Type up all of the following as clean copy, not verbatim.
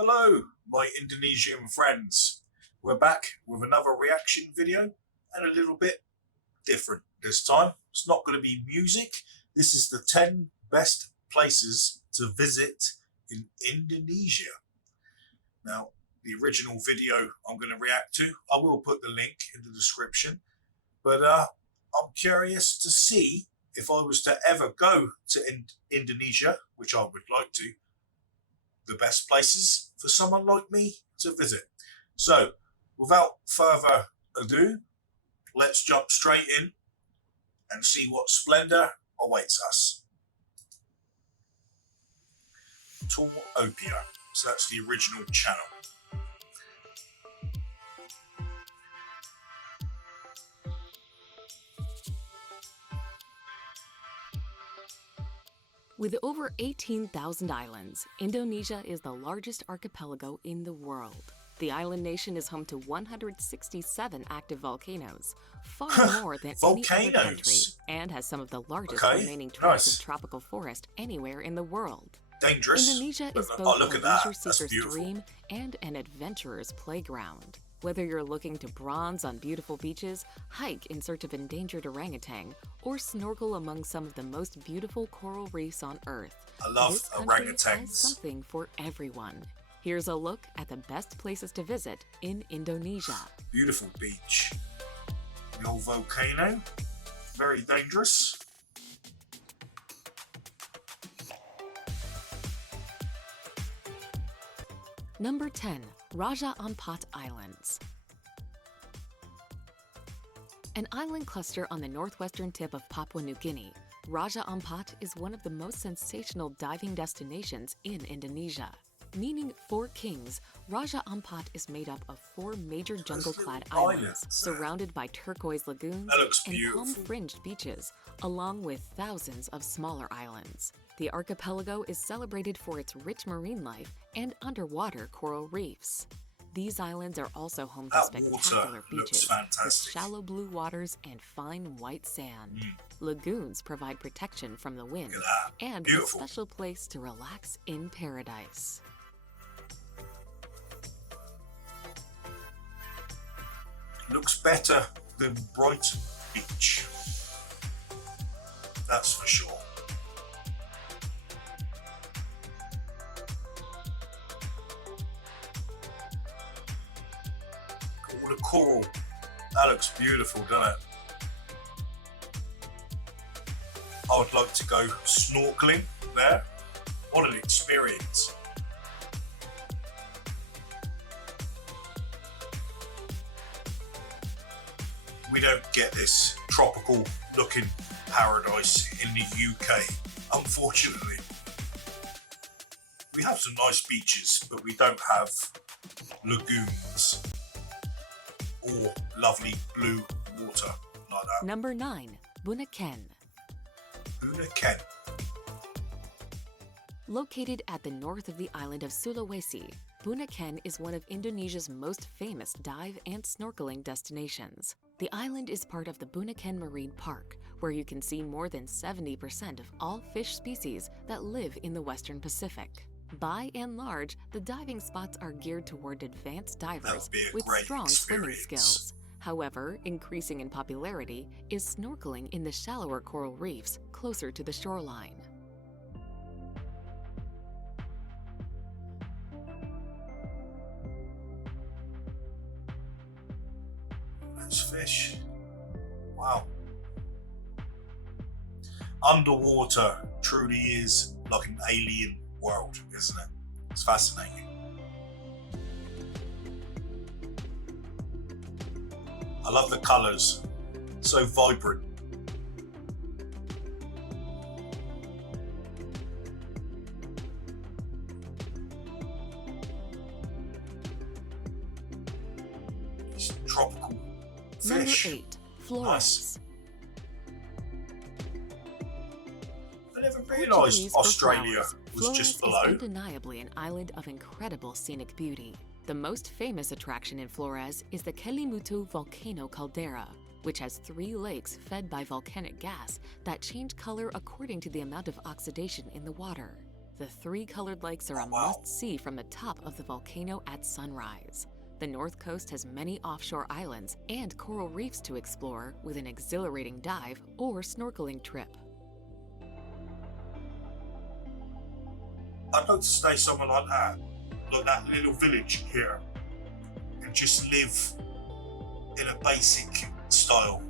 Hello, my Indonesian friends. We're back with another reaction video and a little bit different this time. It's not going to be music. This is the 10 best places to visit in Indonesia. Now, the original video I'm going to react to, I will put the link in the description, but I'm curious to see if I was to ever go to Indonesia, which I would like to, the best places for someone like me to visit. So, without further ado, let's jump straight in and see what splendor awaits us. Toba, so that's the original channel. With over 18,000 islands, Indonesia is the largest archipelago in the world. The island nation is home to 167 active volcanoes, far more than any other country, and has some of the largest remaining tracts of tropical forest anywhere in the world. Dangerous. Indonesia is both a leisure seeker's dream and an adventurer's playground. Whether you're looking to bronze on beautiful beaches, hike in search of endangered orangutan, or snorkel among some of the most beautiful coral reefs on Earth, I love this country orangutans. has something for everyone. Here's a look at the best places to visit in Indonesia. Beautiful beach. The old volcano. Very dangerous. Number 10. Raja Ampat Islands. An island cluster on the northwestern tip of Papua New Guinea, Raja Ampat is one of the most sensational diving destinations in Indonesia. Meaning Four Kings, Raja Ampat is made up of 4 major jungle-clad islands, surrounded by turquoise lagoons and palm-fringed beaches, along with thousands of smaller islands. The archipelago is celebrated for its rich marine life and underwater coral reefs. These islands are also home to spectacular beaches with shallow blue waters and fine white sand. Lagoons provide protection from the wind and a special place to relax in paradise. Looks better than Brighton Beach. That's for sure. All the coral. That looks beautiful, doesn't it? I would like to go snorkeling there. What an experience. We don't get this tropical looking paradise in the UK, unfortunately. We have some nice beaches, but we don't have lagoons or lovely blue water like that. Number 9. Buna Ken. Buna Ken. Located at the north of the island of Sulawesi, Buna Ken is one of Indonesia's most famous dive and snorkeling destinations. The island is part of the Buna Ken Marine Park, where you can see more than 70% of all fish species that live in the Western Pacific. By and large, the diving spots are geared toward advanced divers with strong swimming skills. However, increasing in popularity is snorkeling in the shallower coral reefs closer to the shoreline. Those fish. Wow. Underwater truly is like an alien world, isn't it? It's fascinating. I love the colours. So vibrant. These tropical fish. Number 8. Flores. I never realised Australia was just below. Flores is undeniably an island of incredible scenic beauty. The most famous attraction in Flores is the Kelimutu volcano caldera, which has 3 lakes fed by volcanic gas that change color according to the amount of oxidation in the water. The three colored lakes are a must-see from the top of the volcano at sunrise. The north coast has many offshore islands and coral reefs to explore with an exhilarating dive or snorkeling trip. I'd like to stay somewhere like that little village here, and just live in a basic style.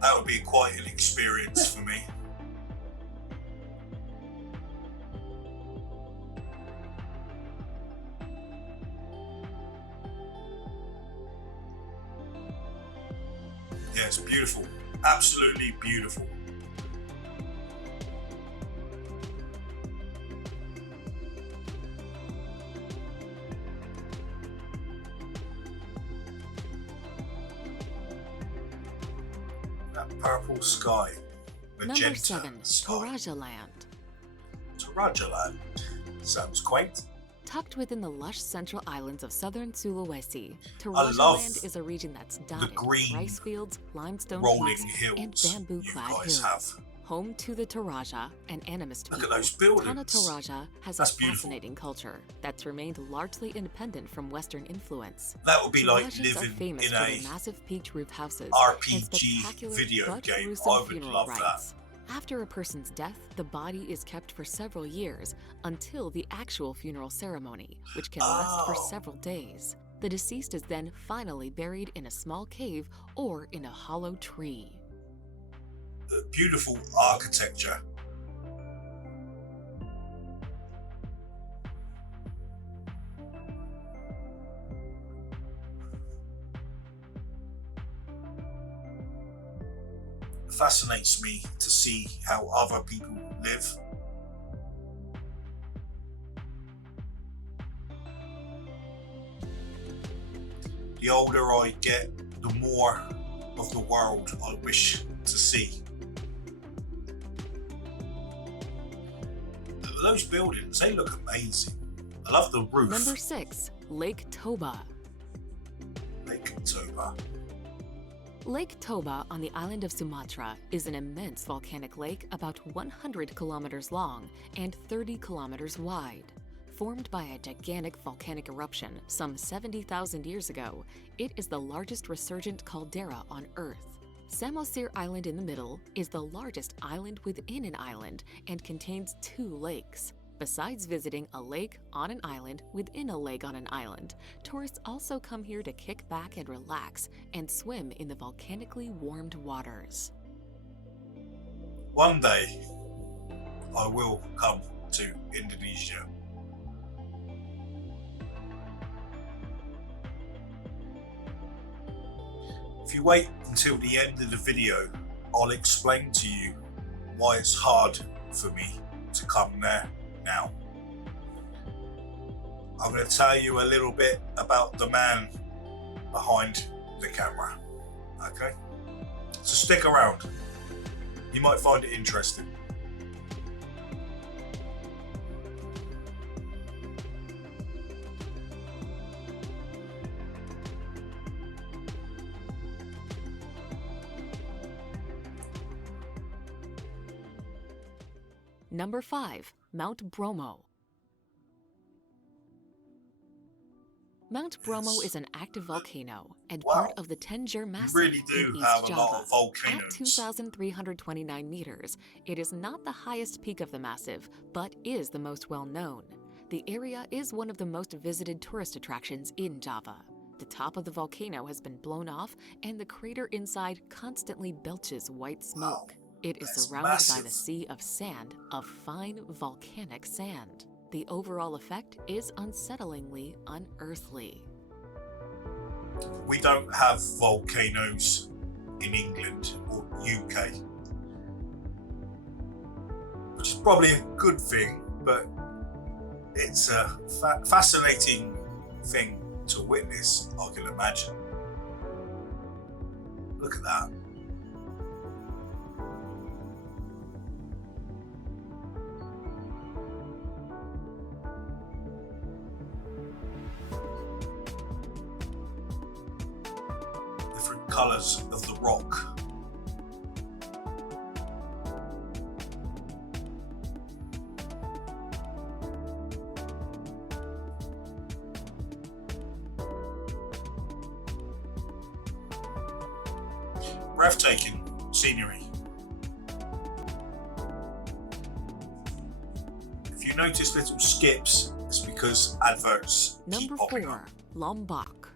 That would be quite an experience for me. Yeah, it's beautiful. Absolutely beautiful. That purple sky. Magenta Number 7. sky. Toraja Land. Toraja Land. Sounds quaint. Tucked within the lush central islands of southern Sulawesi, Toraja love Land is a region that's dotted green with rice fields, limestone rolling peaks, hills and bamboo-clad you guys hills. have. Home to the Toraja and animist Look people, at those buildings. Tanah Toraja has That's a beautiful. fascinating culture that's remained largely independent from Western influence. That would be like Torajans are living famous in for a their massive peaked roof houses and RPG spectacular video but game. gruesome I would funeral love rites. After a person's death, the body is kept for several years until the actual funeral ceremony, which can last for Oh. several days. The deceased is then finally buried in a small cave or in a hollow tree. Beautiful architecture. Fascinates me to see how other people live. The older I get, the more of the world I wish to see. Those buildings, they look amazing. I love the roof. Number 6. Lake Toba. Lake Toba. Lake Toba on the island of Sumatra is an immense volcanic lake about 100 kilometers long and 30 kilometers wide. Formed by a gigantic volcanic eruption some 70,000 years ago, it is the largest resurgent caldera on Earth. Samosir Island in the middle is the largest island within an island and contains 2 lakes. Besides visiting a lake on an island within a lake on an island, tourists also come here to kick back and relax and swim in the volcanically warmed waters. One day, I will come to Indonesia. If you wait until the end of the video, I'll explain to you why it's hard for me to come there now. I'm going to tell you a little bit about the man behind the camera, okay? So stick around. You might find it interesting. Number 5. Mount Bromo. Mount Bromo is an active volcano and part of the Tenjer Massif really do in East have a Java. lot of volcanoes. At 2,329 meters, it is not the highest peak of the massif, but is the most well-known. The area is one of the most visited tourist attractions in Java. The top of the volcano has been blown off, and the crater inside constantly belches white smoke. It is That's surrounded by massive. the sea of sand, of fine volcanic sand. The overall effect is unsettlingly unearthly. We don't have volcanoes in England or UK, which is probably a good thing, but it's a fascinating thing to witness, I can imagine. Look at that. Different colours of the rock. breathtaking scenery. If you notice little skips, it's because adverts keep Number popping 4. up. Lombok.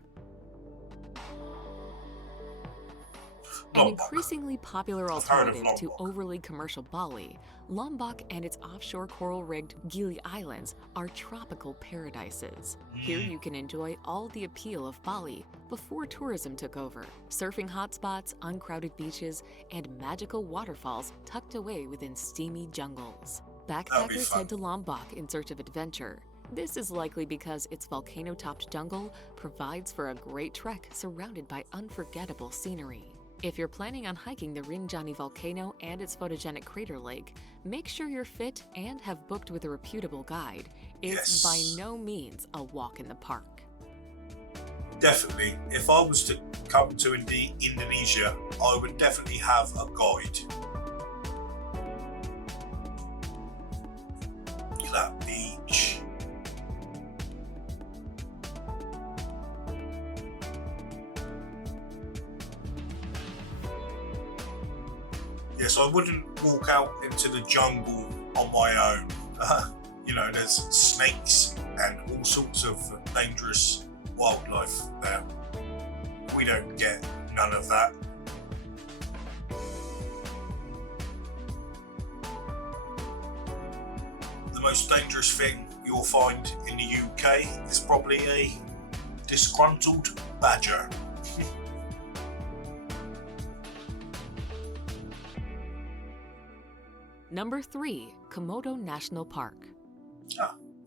An Lombok. increasingly popular I've heard of alternative to Lombok. overly commercial Bali, Lombok and its offshore coral-rigged Gili Islands are tropical paradises. Here you can enjoy all the appeal of Bali before tourism took over. Surfing hotspots, uncrowded beaches, and magical waterfalls tucked away within steamy jungles. Backpackers fun. head to Lombok in search of adventure. This is likely because its volcano-topped jungle provides for a great trek surrounded by unforgettable scenery. If you're planning on hiking the Rinjani volcano and its photogenic crater lake, make sure you're fit and have booked with a reputable guide. It's by no means a walk in the park. Definitely. If I was to come to Indonesia, I would definitely have a guide. Look at that beach. Yes, I wouldn't walk out into the jungle on my own. You know, there's snakes and all sorts of dangerous wildlife there. We don't get none of that. The most dangerous thing you'll find in the UK is probably a disgruntled badger. Number 3. Komodo National Park.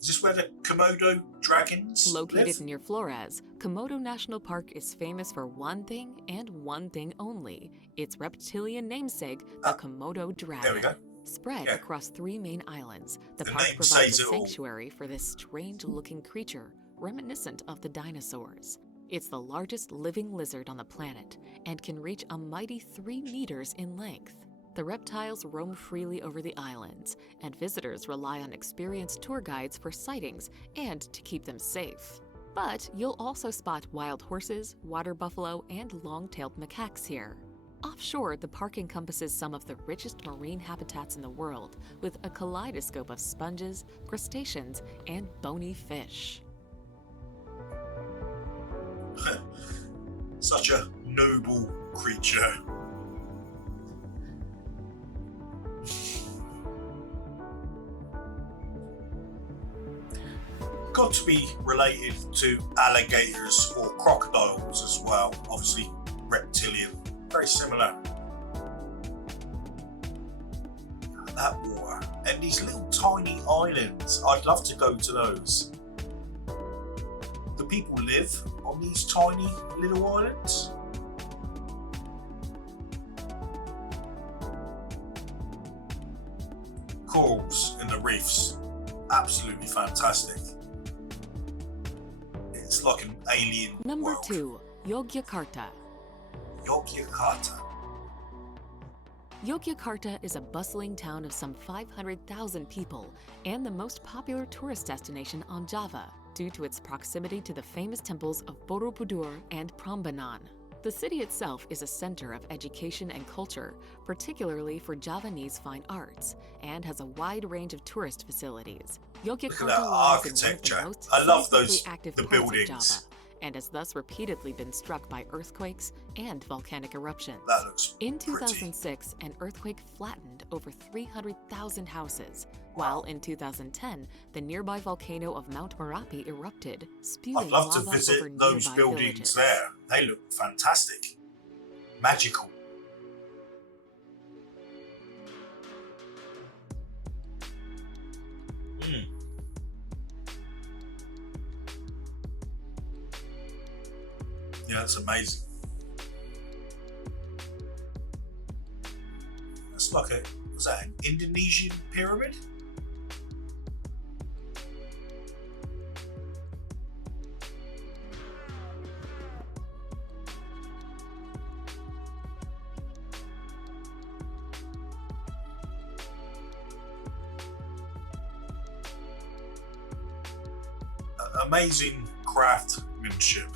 Is this where the Komodo dragons Located live? near Flores, Komodo National Park is famous for one thing and one thing only: its reptilian namesake, the Komodo dragon. There we go. Spread across 3 main islands, the The park name provides says a it all. sanctuary for this strange-looking creature, reminiscent of the dinosaurs. It's the largest living lizard on the planet and can reach a mighty 3 meters in length. The reptiles roam freely over the islands, and visitors rely on experienced tour guides for sightings and to keep them safe. But you'll also spot wild horses, water buffalo, and long-tailed macaques here. Offshore, the park encompasses some of the richest marine habitats in the world, with a kaleidoscope of sponges, crustaceans, and bony fish. Such a noble creature. Got to be related to alligators or crocodiles as well. Obviously, reptilian. Very similar. That water. And these little tiny islands. I'd love to go to those. Do people live on these tiny little islands? Corals in the reefs. Absolutely fantastic. It's like an alien Number world. 2. Yogyakarta. Yogyakarta. Yogyakarta is a bustling town of some 500,000 people and the most popular tourist destination on Java due to its proximity to the famous temples of Borobudur and Prambanan. The city itself is a center of education and culture, particularly for Javanese fine arts, and has a wide range of tourist facilities. Yogyakarta that lies in one of architecture. the most I love seismically those- active the parts buildings. of Java, and has thus repeatedly been struck by earthquakes and volcanic eruptions. That looks In pretty. 2006, an earthquake flattened over 300,000 houses, while in 2010, the nearby volcano of Mount Merapi erupted, spewing I'd love to lava over visit those nearby buildings villages. there. They look fantastic. Magical. Yeah, that's amazing. That's like a, was that an Indonesian pyramid? Amazing craftsmanship.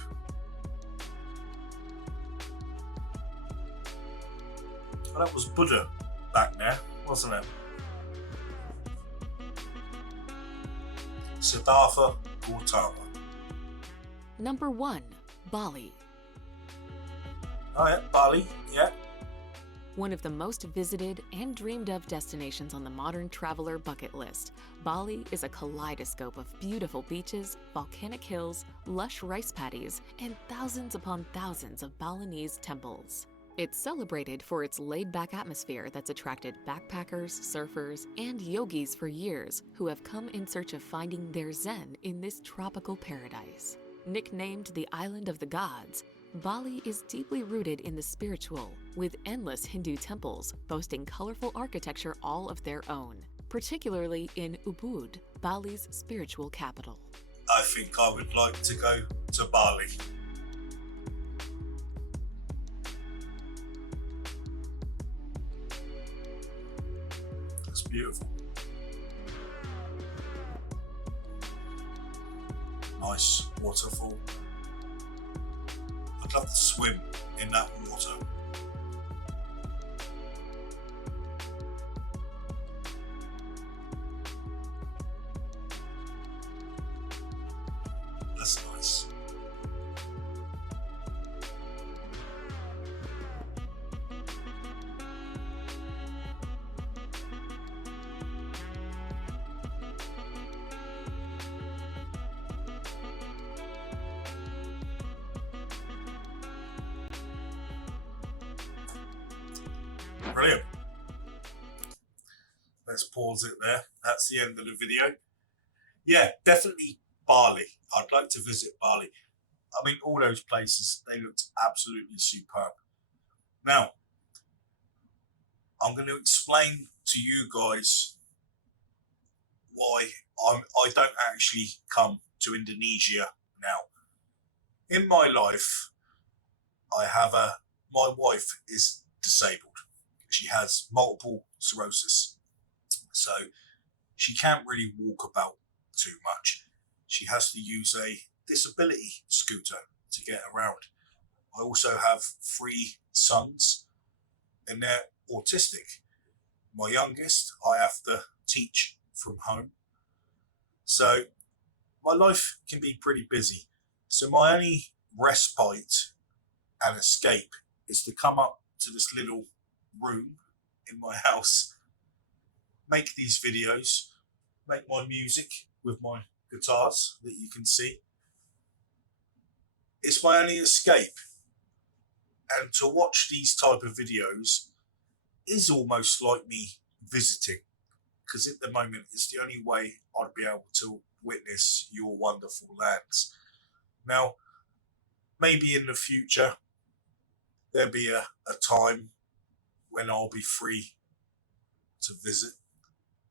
Well, that was Buddha back there, wasn't it? Siddhartha Gautama. Number 1. Bali. Oh yeah, Bali, yeah. One of the most visited and dreamed of destinations on the modern traveler bucket list, Bali is a kaleidoscope of beautiful beaches, volcanic hills, lush rice paddies, and thousands upon thousands of Balinese temples. It's celebrated for its laid-back atmosphere that's attracted backpackers, surfers, and yogis for years who have come in search of finding their zen in this tropical paradise. Nicknamed the Island of the Gods, Bali is deeply rooted in the spiritual, with endless Hindu temples boasting colorful architecture all of their own, particularly in Ubud, Bali's spiritual capital. I think I would like to go to Bali. It's beautiful. Nice waterfall. I'd love to swim in that water. That's nice. Brilliant. Let's pause it there. That's the end of the video. Yeah, definitely Bali. I'd like to visit Bali. I mean, all those places, they looked absolutely superb. Now, I'm going to explain to you guys why I don't actually come to Indonesia now. In my life, my wife is disabled. She has multiple sclerosis, so she can't really walk about too much. She has to use a disability scooter to get around. I also have 3 sons, and they're autistic. My youngest, I have to teach from home. So my life can be pretty busy. So my only respite and escape is to come up to this little room in my house, make these videos, make my music with my guitars that you can see. It's my only escape, and to watch these type of videos is almost like me visiting, because at the moment it's the only way I'd be able to witness your wonderful lands. Now, maybe in the future there'll be a time when I'll be free to visit.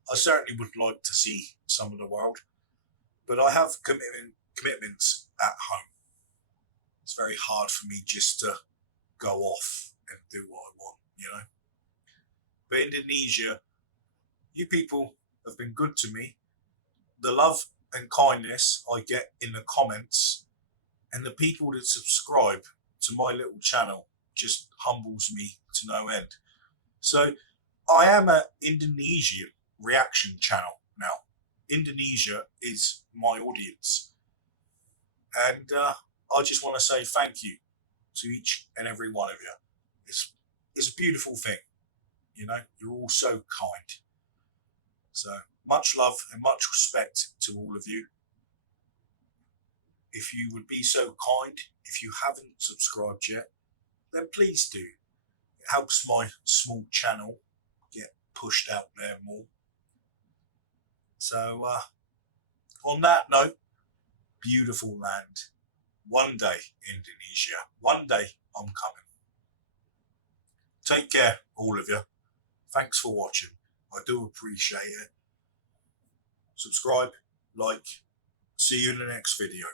I certainly would like to see some of the world, but I have commitments at home. It's very hard for me just to go off and do what I want, you know. But Indonesia, you people have been good to me. The love and kindness I get in the comments, and the people that subscribe to my little channel just humbles me to no end. So I am an Indonesian reaction channel now. Indonesia is my audience. And I just want to say thank you to each and every one of you. It's a beautiful thing. You know, you're all so kind. So much love and much respect to all of you. If you would be so kind, if you haven't subscribed yet, then please do. It helps my small channel get pushed out there more. So on that note, beautiful land. One day, Indonesia. One day, I'm coming. Take care, all of you. Thanks for watching. I do appreciate it. Subscribe, like. See you in the next video.